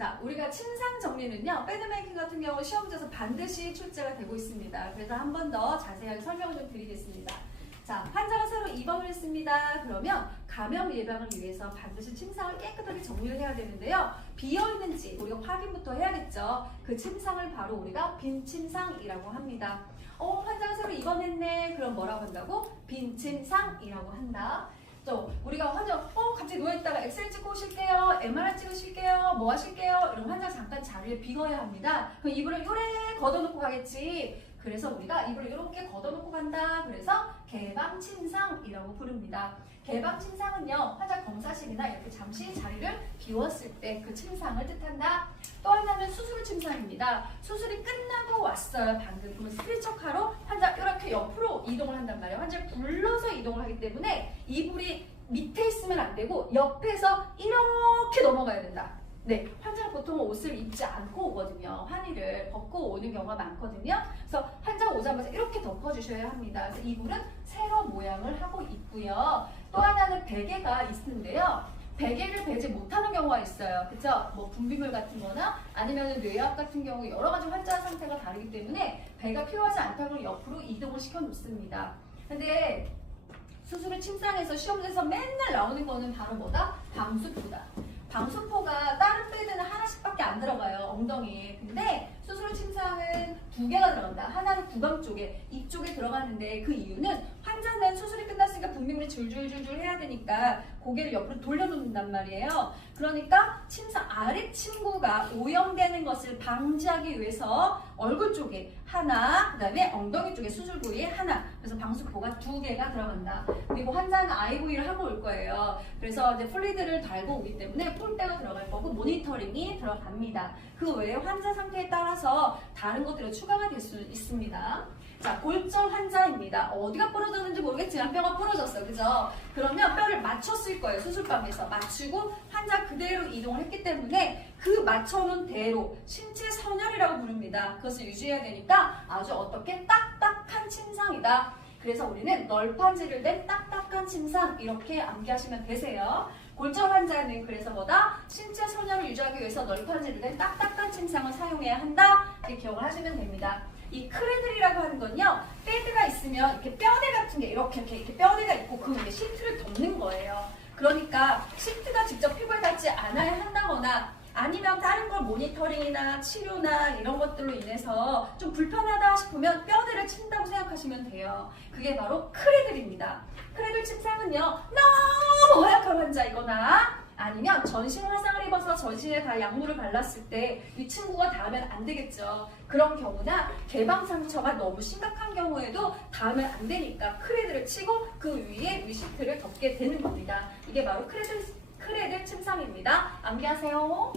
자, 우리가 침상 정리는요, 배드메이킹 같은 경우 시험 문제에서 반드시 출제가 되고 있습니다. 그래서 한 번 더 자세하게 설명을 좀 드리겠습니다. 자, 환자가 새로 입원을 했습니다. 그러면 감염 예방을 위해서 반드시 침상을 깨끗하게 정리를 해야 되는데요. 비어있는지 우리가 확인부터 해야겠죠. 그 침상을 바로 우리가 빈 침상이라고 합니다. 환자가 새로 입원했네. 그럼 뭐라고 한다고? 빈 침상이라고 한다. 또 우리가 환자 갑자기 누워있다가 엑스레이 찍고 오실게요, MRI 찍으실게요, 뭐 하실게요, 이런 환자 잠깐 자리를 비워야 합니다. 그럼 이불을 요래 걷어놓고 가겠지. 그래서 우리가 이불을 이렇게 걷어놓고 간다. 그래서 개방침상이라고 부릅니다. 개방침상은요, 환자 검사실이나 이렇게 잠시 자리를 비웠을 때 그 침상을 뜻한다. 또 하나는 수술침상입니다. 수술이 끝나고 왔어요. 방금. 그러면 스트레처카로 환자 이렇게 옆으로 이동을 한단 말이에요. 환자를 굴러서 이동을 하기 때문에 이불이 밑에 있으면 안 되고 옆에서 이렇게 넘어가야 된다. 네, 환자는 보통 옷을 입지 않고 오거든요. 환의를 벗고 오는 경우가 많거든요. 그래서 환자가 오자마자 이렇게 덮어주셔야 합니다. 그래서 이불은 세로 모양을 하고 있고요. 또 하나는 베개가 있는데요. 베개를 베지 못하는 경우가 있어요. 그쵸? 뭐 분비물 같은 거나 아니면 뇌압 같은 경우 여러 가지 환자 상태가 다르기 때문에 배가 필요하지 않다고 옆으로 이동을 시켜 놓습니다. 근데 수술을 침상에서 시험에서 맨날 나오는 거는 바로 뭐다? 방수포다. 방수포가 다른 베드는 하나씩밖에 안 들어가요. 엉덩이에. 근데 수술 침상은 2개가 들어간다. 하나는 구강 쪽에, 이쪽에 들어가는데 그 이유는 환자는 수술이 끝났으니까 분비물이 줄줄줄줄 해야 되니까 고개를 옆으로 돌려놓는단 말이에요. 그러니까 침상 아래 침구가 오염되는 것을 방지하기 위해서 얼굴 쪽에 하나, 그 다음에 엉덩이 쪽에 수술 부위에 하나. 그래서 방수포가 2개가 들어간다. 그리고 환자는 IV를 하고 올 거예요. 그래서 이제 플리드를 달고 오기 때문에 폴대가 들어갈 거고 모니터링이 들어갑니다. 그 외에 환자 상태에 따라서 다른 것들이 추가가 될 수 있습니다. 자, 골절 환자입니다. 어디가 부러졌는지 모르겠지만 뼈가 부러졌어요. 그죠? 그러면 뼈를 맞췄을 거예요. 수술방에서. 맞추고 환자 그대로 이동을 했기 때문에 그 맞춰놓은 대로 신체 선열이라고 부릅니다. 그것을 유지해야 되니까 아주 어떻게 딱딱한 침상이다. 그래서 우리는 널판지를 댄 딱딱한 침상 이렇게 암기하시면 되세요. 골절 환자는 그래서 뭐다? 신체 선열을 유지하기 위해서 널판지를 댄 딱딱한 침상을 사용해야 한다. 이렇게 기억을 하시면 됩니다. 이 크레들이라고 하는 건요, 베드가 있으면 이렇게 뼈대 같은 게 이렇게 뼈대가 있고 그 위에 시트를 덮는 거예요. 그러니까 시트가 직접 피부에 닿지 않아야 한다거나 아니면 다른 걸 모니터링이나 치료나 이런 것들로 인해서 좀 불편하다 싶으면 뼈대를 친다고 생각하시면 돼요. 그게 바로 크레들입니다. 크레들 침상은요, 너무 허약한 환자이거나 아니면 전신 화상을 입어서 전신에 다 약물을 발랐을 때 이 친구가 닿으면 안 되겠죠. 그런 경우나 개방 상처가 너무 심각한 경우에도 닿으면 안 되니까 크레들을 치고 그 위에 위시트를 덮게 되는 겁니다. 이게 바로 크레들 침상입니다. 암기하세요.